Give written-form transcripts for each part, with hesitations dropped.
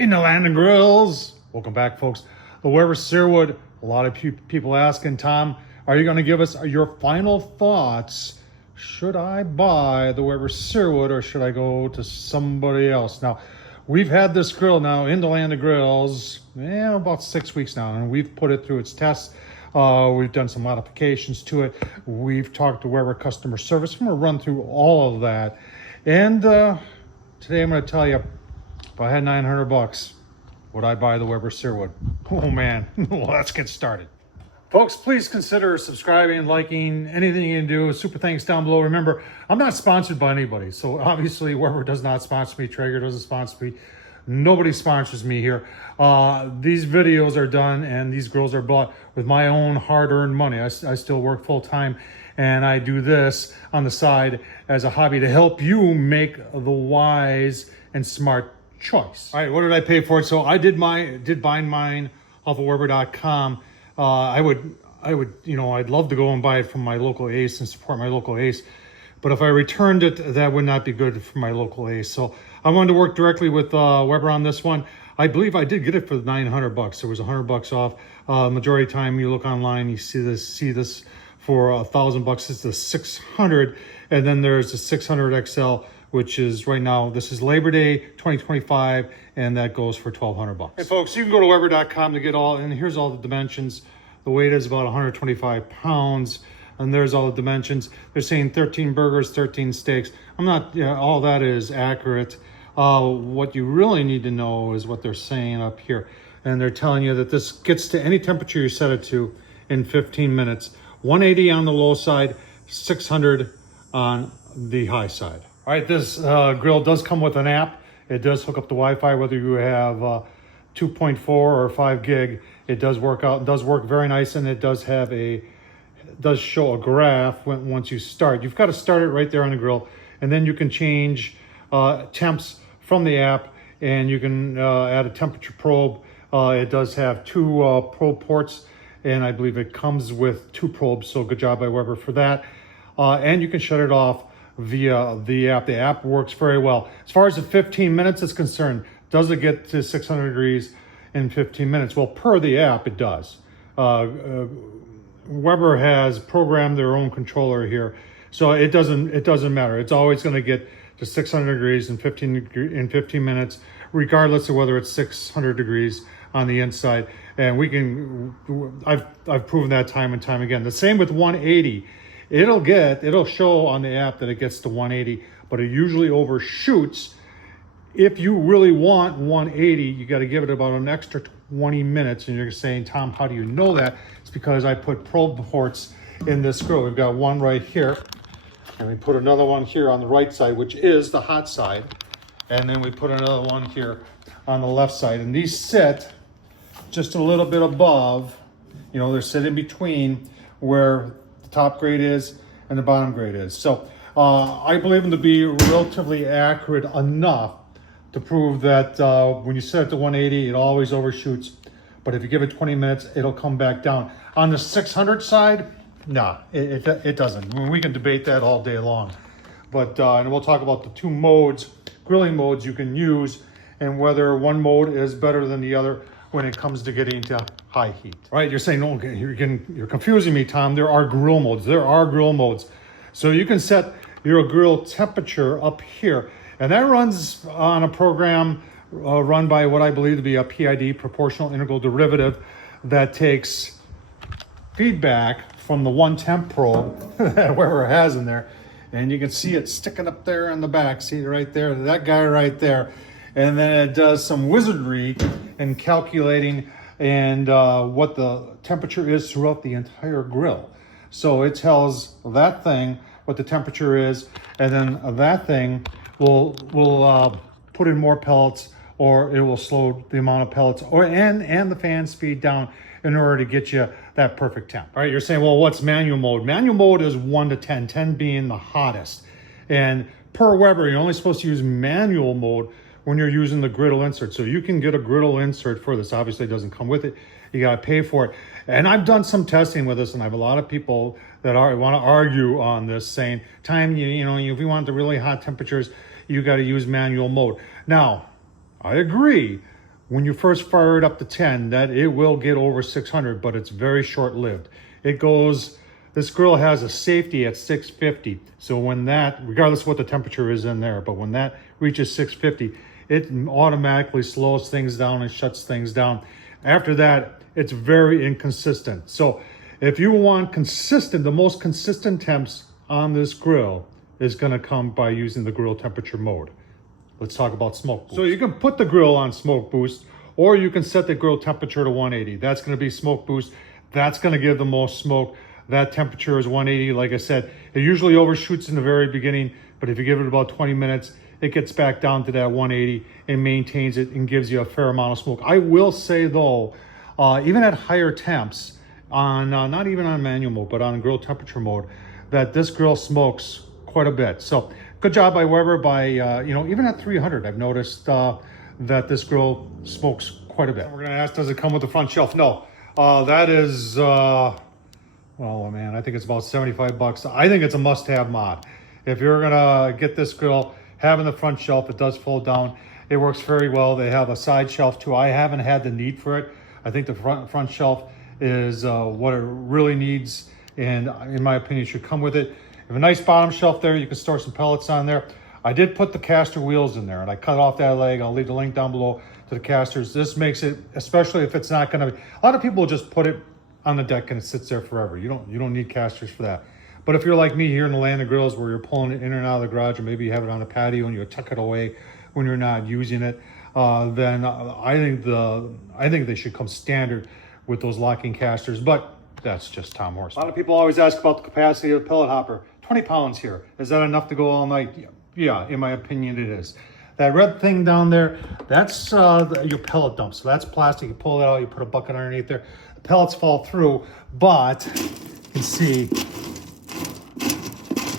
in the land of grills. Welcome back, folks. The Weber Searwood. A lot of people asking, Tom, are you going to give us your final thoughts? Should I buy the Weber Searwood or should I go to somebody else? Now, we've had this grill now in the land of grills, about 6 weeks now, and we've put it through its tests. We've done some modifications to it. We've talked to Weber customer service. I'm going to run through all of that. And today I'm going to tell you, if I had $900, would I buy the Weber Searwood? Oh man, well, let's get started. Folks, please consider subscribing, liking, anything you can do. Super thanks down below. Remember, I'm not sponsored by anybody. So obviously Weber does not sponsor me. Traeger doesn't sponsor me. Nobody sponsors me here. These videos are done and these grills are bought with my own hard-earned money. I still work full-time and I do this on the side as a hobby to help you make the wise and smart choice. All right, what did I pay for it? So I did buy mine off of Weber.com. I'd love to go and buy it from my local Ace and support my local Ace. But if I returned it, that would not be good for my local Ace. So I wanted to work directly with Weber on this one. I believe I did get it for $900. It was $100 off. Majority of the time you look online, you see this for $1,000. It's the 600, and then there's the 600 XL, which is right now, this is Labor Day 2025, and that goes for $1,200. Hey folks, you can go to Weber.com to get all, and here's all the dimensions. The weight is about 125 pounds, and there's all the dimensions. They're saying 13 burgers, 13 steaks. I'm not, all that is accurate. What you really need to know is what they're saying up here. And they're telling you that this gets to any temperature you set it to in 15 minutes. 180 on the low side, 600 on the high side. All right, this grill does come with an app. It does hook up to Wi-Fi, whether you have 2.4 or 5 gig. It does work very nice, and it does show a graph once you start. You've got to start it right there on the grill, and then you can change temps from the app, and you can add a temperature probe. It does have 2 probe ports, and I believe it comes with 2 probes, so good job by Weber for that. And you can shut it off via the app. The app works very well. As far as the 15 minutes is concerned, does it get to 600 degrees in 15 minutes? Well, per the app, it does. Weber has programmed their own controller here, so it doesn't matter. It's always going to get to 600 degrees in 15 minutes, regardless of whether it's 600 degrees on the inside. And I've proven that time and time again. The same with 180. It'll show on the app that it gets to 180, but it usually overshoots. If you really want 180, you got to give it about an extra 20 minutes. And you're saying, Tom, how do you know that? It's because I put probe ports in this grill. We've got one right here, and we put another one here on the right side, which is the hot side. And then we put another one here on the left side. And these sit just a little bit above, they're sit in between where top grade is and the bottom grade is. So I believe them to be relatively accurate enough to prove that when you set it to 180, it always overshoots. But if you give it 20 minutes, it'll come back down. On the 600 side, nah, it doesn't. We can debate that all day long. But and we'll talk about the 2 modes, grilling modes you can use, and whether one mode is better than the other when it comes to getting to high heat. Right, you're saying, no, you're confusing me, Tom. There are grill modes. There are grill modes. So you can set your grill temperature up here, and that runs on a program run by what I believe to be a PID, proportional integral derivative, that takes feedback from the 1temp probe that Weber has in there, and you can see it sticking up there in the back. See right there, that guy right there. And then it does some wizardry in calculating and what the temperature is throughout the entire grill. So it tells that thing what the temperature is, and then that thing will put in more pellets, or it will slow the amount of pellets and the fan speed down in order to get you that perfect temp. All right, you're saying, well, what's manual mode? Manual mode is 1 to 10, 10 being the hottest. And per Weber, you're only supposed to use manual mode when you're using the griddle insert. So you can get a griddle insert for this. Obviously it doesn't come with it. You got to pay for it. And I've done some testing with this, and I have a lot of people that want to argue on this, saying, Tom, if you want the really hot temperatures, you got to use manual mode. Now, I agree, when you first fire it up to 10, that it will get over 600, but it's very short-lived. This grill has a safety at 650. So when that, regardless of what the temperature is in there, but when that reaches 650, it automatically slows things down and shuts things down. After that, it's very inconsistent. So if you want consistent, the most consistent temps on this grill is gonna come by using the grill temperature mode. Let's talk about smoke boost. So you can put the grill on smoke boost, or you can set the grill temperature to 180. That's gonna be smoke boost. That's gonna give the most smoke. That temperature is 180. Like I said, it usually overshoots in the very beginning, but if you give it about 20 minutes, it gets back down to that 180 and maintains it and gives you a fair amount of smoke. I will say though, even at higher temps, on not even on manual mode, but on grill temperature mode, that this grill smokes quite a bit. So good job by Weber. Even at 300, I've noticed that this grill smokes quite a bit. We're gonna ask, does it come with a front shelf? No, that is, well, man, I think it's about 75 bucks. I think it's a must-have mod. If you're gonna get this grill, having the front shelf, it does fold down. It works very well. They have a side shelf too. I haven't had the need for it. I think the front shelf is what it really needs, and in my opinion, it should come with it. You have a nice bottom shelf there. You can store some pellets on there. I did put the caster wheels in there, and I cut off that leg. I'll leave the link down below to the casters. This makes it, especially if it's not gonna be, a lot of people just put it on the deck and it sits there forever. You don't need casters for that. But if you're like me here in the land of grills, where you're pulling it in and out of the garage, or maybe you have it on the patio and you tuck it away when you're not using it, then I think they should come standard with those locking casters. But that's just Tom Horsman. A lot of people always ask about the capacity of the pellet hopper. 20 pounds here. Is that enough to go all night? Yeah, in my opinion, it is. That red thing down there, that's your pellet dump. So that's plastic. You pull it out, you put a bucket underneath there. The pellets fall through, but you can see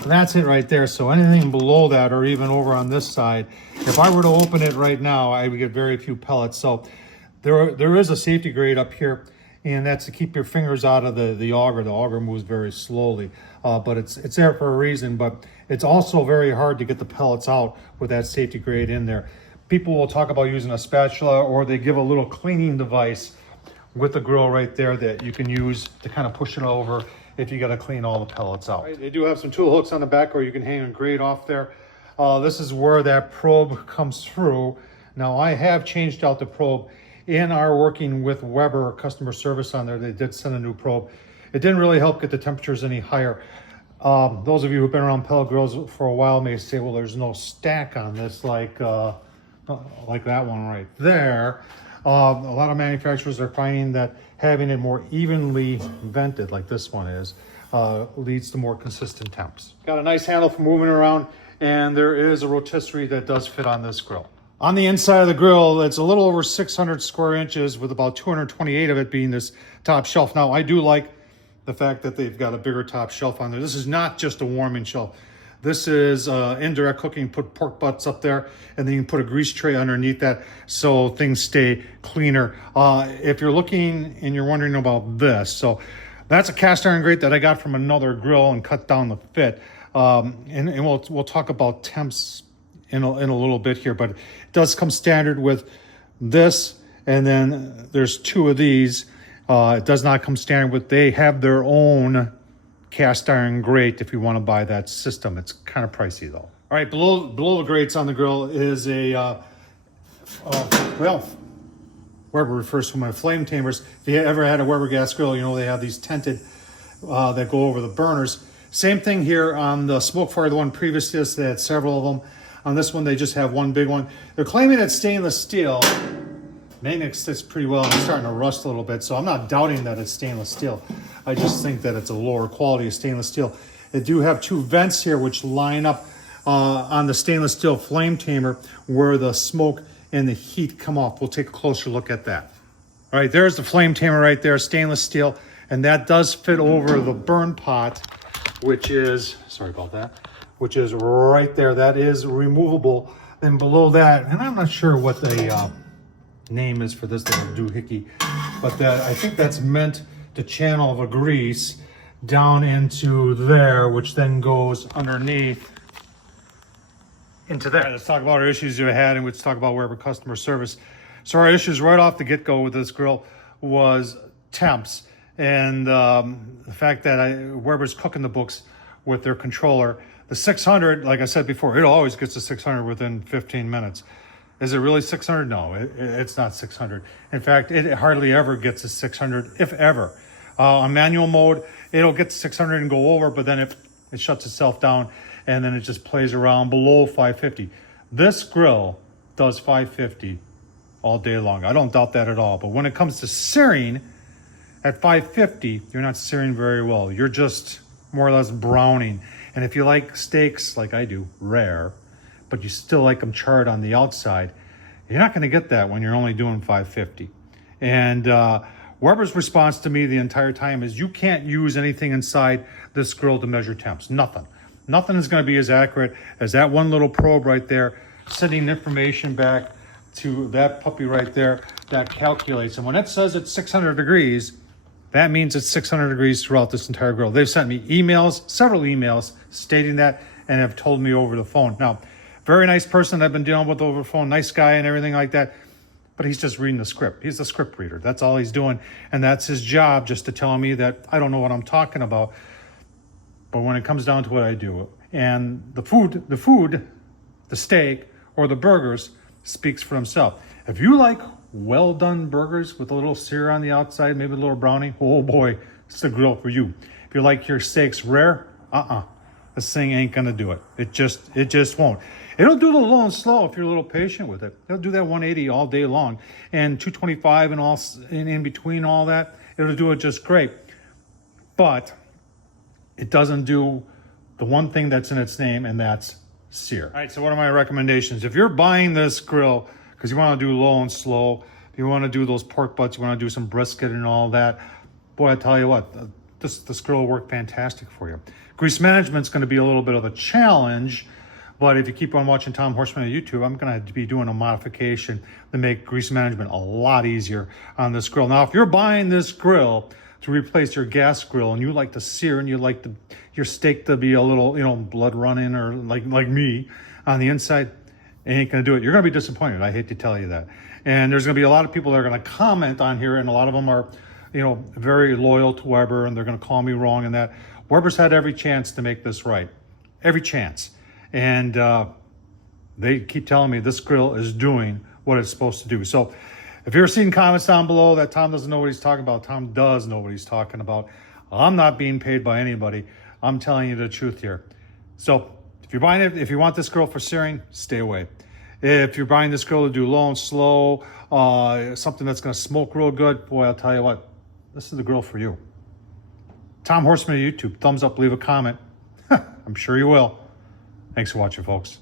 that's it right there. So anything below that, or even over on this side, if I were to open it right now, I would get very few pellets. So there is a safety grade up here, and that's to keep your fingers out of the auger. The auger moves very slowly, but it's there for a reason. But it's also very hard to get the pellets out with that safety grade in there. People will talk about using a spatula, or they give a little cleaning device with the grill right there that you can use to kind of push it over if you got to clean all the pellets out. Right, they do have some tool hooks on the back, or you can hang a grate off there. This is where that probe comes through. Now I have changed out the probe. In our working with Weber customer service on there, they did send a new probe. It didn't really help get the temperatures any higher. Those of you who've been around pellet grills for a while may say, well, there's no stack on this like that one right there. A lot of manufacturers are finding that having it more evenly vented, like this one is, leads to more consistent temps. Got a nice handle for moving around, and there is a rotisserie that does fit on this grill. On the inside of the grill, it's a little over 600 square inches, with about 228 of it being this top shelf. Now, I do like the fact that they've got a bigger top shelf on there. This is not just a warming shelf. This is indirect cooking. Put pork butts up there, and then you can put a grease tray underneath that so things stay cleaner. If you're looking and you're wondering about this, so that's a cast iron grate that I got from another grill and cut down the fit. And we'll talk about temps in a little bit here, but it does come standard with this, and then there's two of these. It does not come standard with, they have their own cast iron grate if you want to buy that system. It's kind of pricey though. All right, below the grates on the grill is a, well, Weber refers to them as flame tamers. If you ever had a Weber gas grill, you know they have these tented that go over the burners. Same thing here on the smoke fire, the one previous to this, they had several of them. On this one, they just have one big one. They're claiming it's stainless steel. It sits pretty well. It's starting to rust a little bit, so I'm not doubting that it's stainless steel. I just think that it's a lower quality of stainless steel. They do have two vents here which line up on the stainless steel flame tamer where the smoke and the heat come off. We'll take a closer look at that. All right, there's the flame tamer right there, stainless steel, and that does fit over the burn pot, which is, sorry about that, which is right there. That is removable. And below that, and I'm not sure what the name is for this little doohickey, but that, I think that's meant to channel the grease down into there, which then goes underneath into there. Let's talk about our issues you had, and let's talk about Weber customer service. So our issues right off the get-go with this grill was temps, and the fact that Weber's cooking the books with their controller. The 600, like I said before, it always gets to 600 within 15 minutes. Is it really 600? No, it's not 600. In fact, it hardly ever gets to 600, if ever. On manual mode, it'll get to 600 and go over, but then it shuts itself down, and then it just plays around below 550. This grill does 550 all day long. I don't doubt that at all. But when it comes to searing at 550, you're not searing very well. You're just more or less browning. And if you like steaks, like I do, rare, but you still like them charred on the outside, you're not going to get that when you're only doing 550. And Weber's response to me the entire time is you can't use anything inside this grill to measure temps. Nothing. Nothing is going to be as accurate as that one little probe right there, sending information back to that puppy right there that calculates. And when it says it's 600 degrees, that means it's 600 degrees throughout this entire grill. They've sent me emails, several emails stating that, and have told me over the phone. Now, very nice person I've been dealing with over the phone, nice guy and everything like that, but he's just reading the script. He's the script reader. That's all he's doing, and that's his job, just to tell me that I don't know what I'm talking about. But when it comes down to what I do, and the food, the steak, or the burgers speaks for himself. If you like well done burgers with a little sear on the outside, maybe a little brownie, oh boy, it's the grill for you. If you like your steaks rare, this thing ain't gonna do it. It just won't. It'll do the low and slow if you're a little patient with it. It'll do that 180 all day long, and 225 and all in between all that. It'll do it just great. But it doesn't do the one thing that's in its name, and that's sear. All right, so what are my recommendations? If you're buying this grill because you want to do low and slow, if you want to do those pork butts, you want to do some brisket and all that, boy, I tell you what, this grill will work fantastic for you. Grease management's going to be a little bit of a challenge, but if you keep on watching Tom Horsman on YouTube, I'm going to be doing a modification to make grease management a lot easier on this grill. Now, if you're buying this grill to replace your gas grill and you like to sear and you like your steak to be a little, blood running, or like me on the inside, it ain't going to do it. You're going to be disappointed. I hate to tell you that. And there's going to be a lot of people that are going to comment on here, and a lot of them are, very loyal to Weber, and they're going to call me wrong and that. Weber's had every chance to make this right. Every chance. And they keep telling me this grill is doing what it's supposed to do. So if you're seeing comments down below that Tom doesn't know what he's talking about, Tom does know what he's talking about. I'm not being paid by anybody. I'm telling you the truth here. So if you're buying it, if you want this grill for searing, stay away. If you're buying this grill to do low and slow, something that's going to smoke real good, boy, I'll tell you what, this is the grill for you. Tom Horsman on YouTube. Thumbs up, leave a comment. I'm sure you will. Thanks for watching, folks.